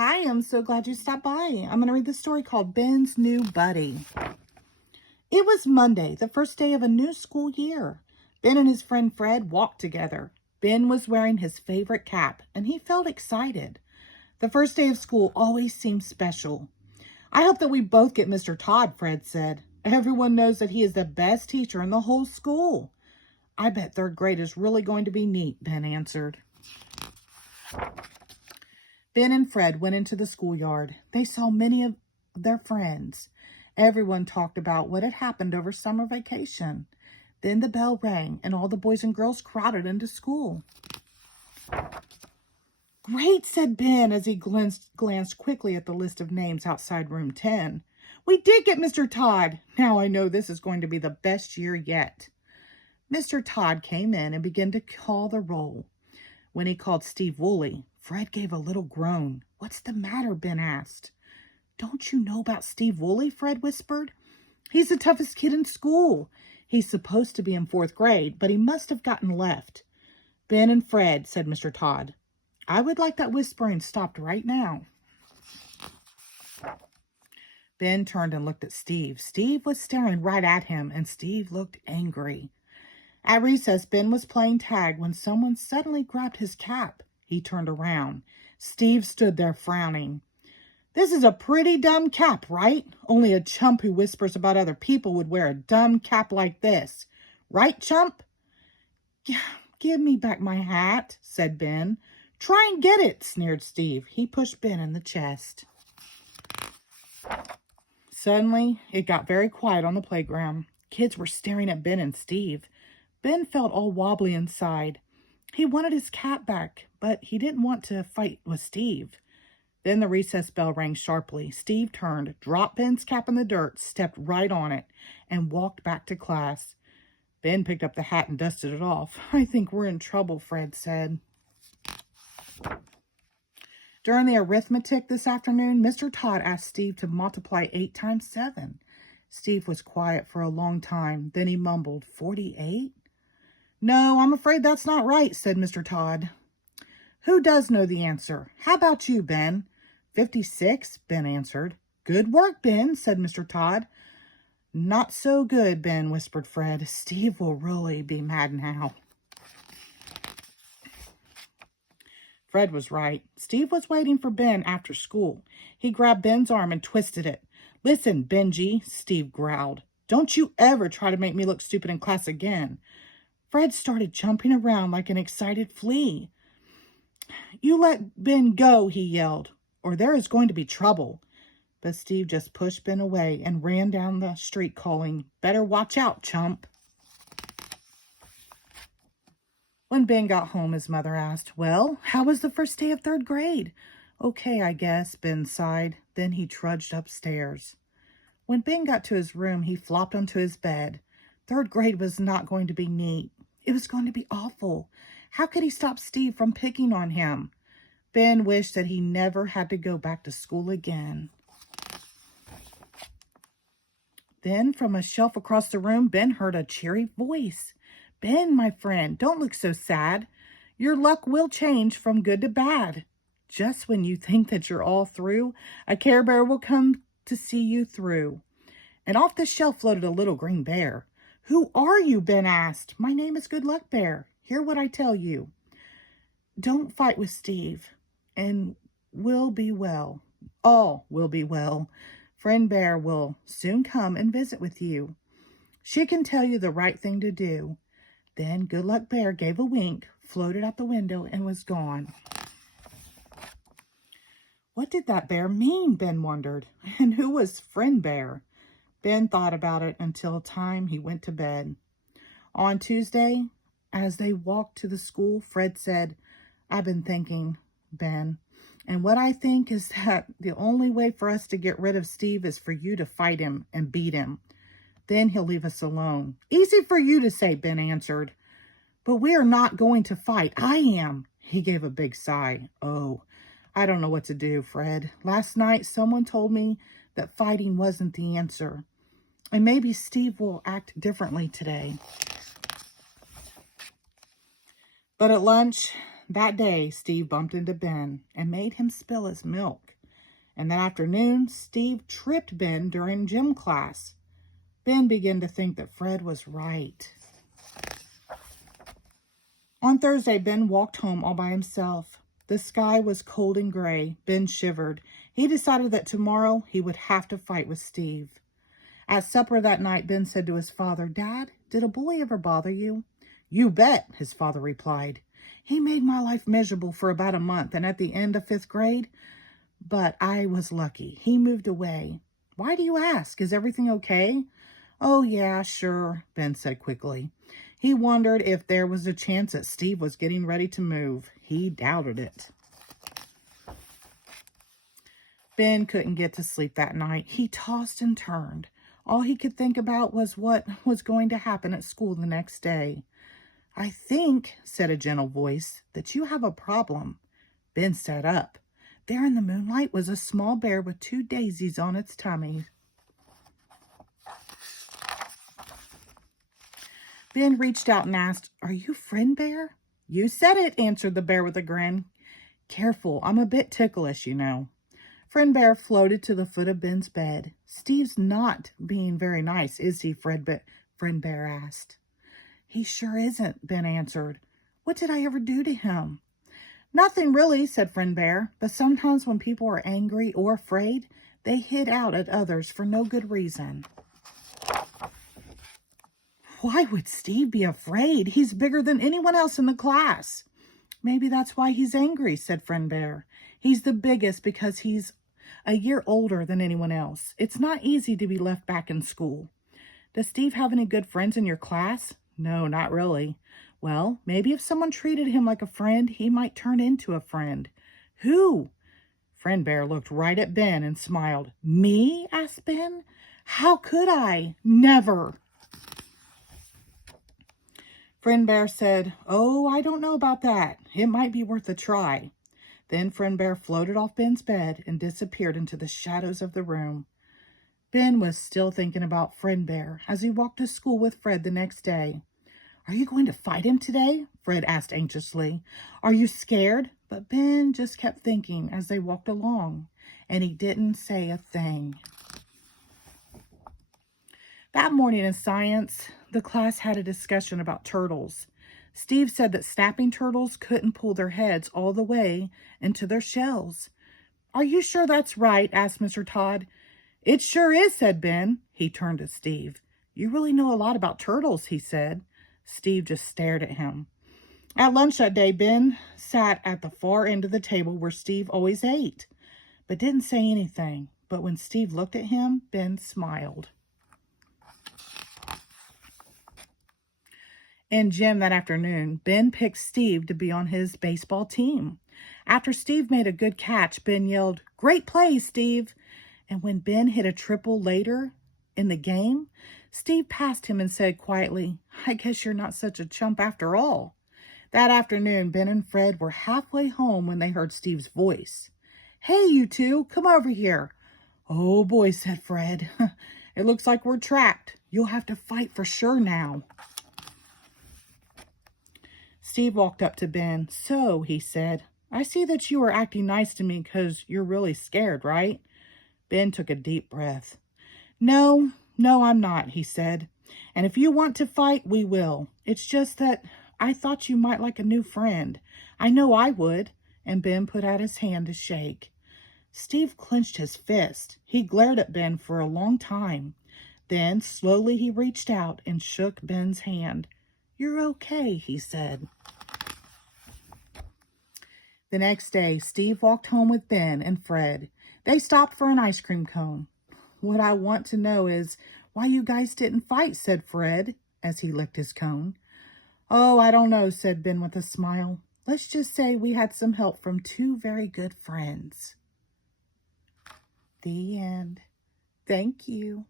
Hi, I'm so glad you stopped by. I'm going to read the story called Ben's New Buddy. It was Monday, the first day of a new school year. Ben and his friend Fred walked together. Ben was wearing his favorite cap, and he felt excited. The first day of school always seems special. I hope that we both get Mr. Todd, Fred said. Everyone knows that he is the best teacher in the whole school. I bet third grade is really going to be neat, Ben answered. Ben and Fred went into the schoolyard. They saw many of their friends. Everyone talked about what had happened over summer vacation. Then the bell rang and all the boys and girls crowded into school. Great, said Ben as he glanced quickly at the list of names outside room 10. We did get Mr. Todd. Now I know this is going to be the best year yet. Mr. Todd came in and began to call the roll. When he called Steve Woolley, Fred gave a little groan. What's the matter? Ben asked. Don't you know about Steve Woolley? Fred whispered. He's the toughest kid in school. He's supposed to be in fourth grade, but he must have gotten left. Ben and Fred, said Mr. Todd. I would like that whispering stopped right now. Ben turned and looked at Steve. Steve was staring right at him, and Steve looked angry. At recess, Ben was playing tag when someone suddenly grabbed his cap. He turned around. Steve stood there frowning. This is a pretty dumb cap, right? Only a chump who whispers about other people would wear a dumb cap like this. Right, chump? Yeah, give me back my hat, said Ben. Try and get it, sneered Steve. He pushed Ben in the chest. Suddenly, it got very quiet on the playground. Kids were staring at Ben and Steve. Ben felt all wobbly inside. He wanted his cap back, but he didn't want to fight with Steve. Then the recess bell rang sharply. Steve turned, dropped Ben's cap in the dirt, stepped right on it, and walked back to class. Ben picked up the hat and dusted it off. I think we're in trouble, Fred said. During the arithmetic this afternoon, Mr. Todd asked Steve to multiply 8 times 7. Steve was quiet for a long time. Then he mumbled, 48? No, I'm afraid that's not right, said Mr. Todd. Who does know the answer? How about you, Ben? 56, Ben answered. Good work, Ben, said Mr. Todd. Not so good, Ben, whispered Fred. Steve will really be mad now. Fred was right. Steve was waiting for Ben after school. He grabbed Ben's arm and twisted it. Listen, Benji, Steve growled. Don't you ever try to make me look stupid in class again. Fred started jumping around like an excited flea. You let Ben go, he yelled, or there is going to be trouble. But Steve just pushed Ben away and ran down the street calling, Better watch out, chump. When Ben got home, his mother asked, Well, how was the first day of third grade? Okay, I guess, Ben sighed. Then he trudged upstairs. When Ben got to his room, he flopped onto his bed. Third grade was not going to be neat. It was going to be awful. How could he stop Steve from picking on him? Ben wished that he never had to go back to school again. Then, from a shelf across the room, Ben heard a cheery voice. Ben, my friend, don't look so sad. Your luck will change from good to bad. Just when you think that you're all through, a Care Bear will come to see you through. And off the shelf floated a little green bear. Who are you? Ben asked. My name is Good Luck Bear. Hear what I tell you. Don't fight with Steve, and we'll be well. All will be well. Friend Bear will soon come and visit with you. She can tell you the right thing to do. Then Good Luck Bear gave a wink, floated out the window, and was gone. What did that bear mean? Ben wondered. And who was Friend Bear? Ben thought about it until time he went to bed. On Tuesday, as they walked to the school, Fred said, I've been thinking, Ben, and what I think is that the only way for us to get rid of Steve is for you to fight him and beat him. Then he'll leave us alone. Easy for you to say, Ben answered. But we are not going to fight. I am. He gave a big sigh. Oh, I don't know what to do, Fred. Last night, someone told me that fighting wasn't the answer. And maybe Steve will act differently today. But at lunch, That day, Steve bumped into Ben and made him spill his milk. And that afternoon, Steve tripped Ben during gym class. Ben began to think that Fred was right. On Thursday, Ben walked home all by himself. The sky was cold and gray. Ben shivered. He decided that tomorrow he would have to fight with Steve. At supper that night, Ben said to his father, "Dad, did a bully ever bother you?" "You bet," his father replied. "He made my life miserable for about a month, and at the end of 5th grade, but I was lucky. He moved away." "Why do you ask? Is everything okay?" "Oh, yeah, sure," Ben said quickly. He wondered if there was a chance that Steve was getting ready to move. He doubted it. Ben couldn't get to sleep that night. He tossed and turned. All he could think about was what was going to happen at school the next day. "I think," said a gentle voice, "that you have a problem." Ben sat up. There in the moonlight was a small bear with 2 daisies on its tummy. Ben reached out and asked, "Are you Friend Bear?" "You said it," answered the bear with a grin. "Careful, I'm a bit ticklish, you know." Friend Bear floated to the foot of Ben's bed. "Steve's not being very nice, is he?" Friend Bear asked. "He sure isn't," Ben answered. "What did I ever do to him?" "Nothing really," said Friend Bear, "but sometimes when people are angry or afraid, they hit out at others for no good reason." "Why would Steve be afraid? He's bigger than anyone else in the class." "Maybe that's why he's angry," said Friend Bear. "He's the biggest because he's a year older than anyone else. It's not easy to be left back in school." "Does Steve have any good friends in your class?" "No, not really." "Well, maybe if someone treated him like a friend, he might turn into a friend." "Who?" Friend Bear looked right at Ben and smiled. "Me?" asked Ben. "How could I? Never." Friend Bear said, "Oh, I don't know about that. It might be worth a try." Then Friend Bear floated off Ben's bed and disappeared into the shadows of the room. Ben was still thinking about Friend Bear as he walked to school with Fred the next day. "Are you going to fight him today?" Fred asked anxiously. "Are you scared?" But Ben just kept thinking as they walked along, and he didn't say a thing. That morning in science, the class had a discussion about turtles. Steve said that snapping turtles couldn't pull their heads all the way into their shells. "Are you sure that's right?" asked Mr. Todd. "It sure is," said Ben. He turned to Steve. "You really know a lot about turtles," he said. Steve just stared at him. At lunch that day, Ben sat at the far end of the table where Steve always ate, but didn't say anything. But when Steve looked at him, Ben smiled. In gym that afternoon, Ben picked Steve to be on his baseball team. After Steve made a good catch, Ben yelled, "Great play, Steve!" And when Ben hit a triple later in the game, Steve passed him and said quietly, "I guess you're not such a chump after all." That afternoon, Ben and Fred were halfway home when they heard Steve's voice. "Hey, you two, come over here." "Oh boy," said Fred. "It looks like we're trapped. You'll have to fight for sure now." Steve walked up to Ben. "So," he said, "I see that you are acting nice to me because you're really scared, right?" Ben took a deep breath. No, I'm not," he said. "And if you want to fight, we will. It's just that I thought you might like a new friend. I know I would." And Ben put out his hand to shake. Steve clenched his fist. He glared at Ben for a long time. Then, slowly, he reached out and shook Ben's hand. "You're okay," he said. The next day, Steve walked home with Ben and Fred. They stopped for an ice cream cone. "What I want to know is why you guys didn't fight," said Fred as he licked his cone. "Oh, I don't know," said Ben with a smile. "Let's just say we had some help from 2 very good friends." The end. Thank you.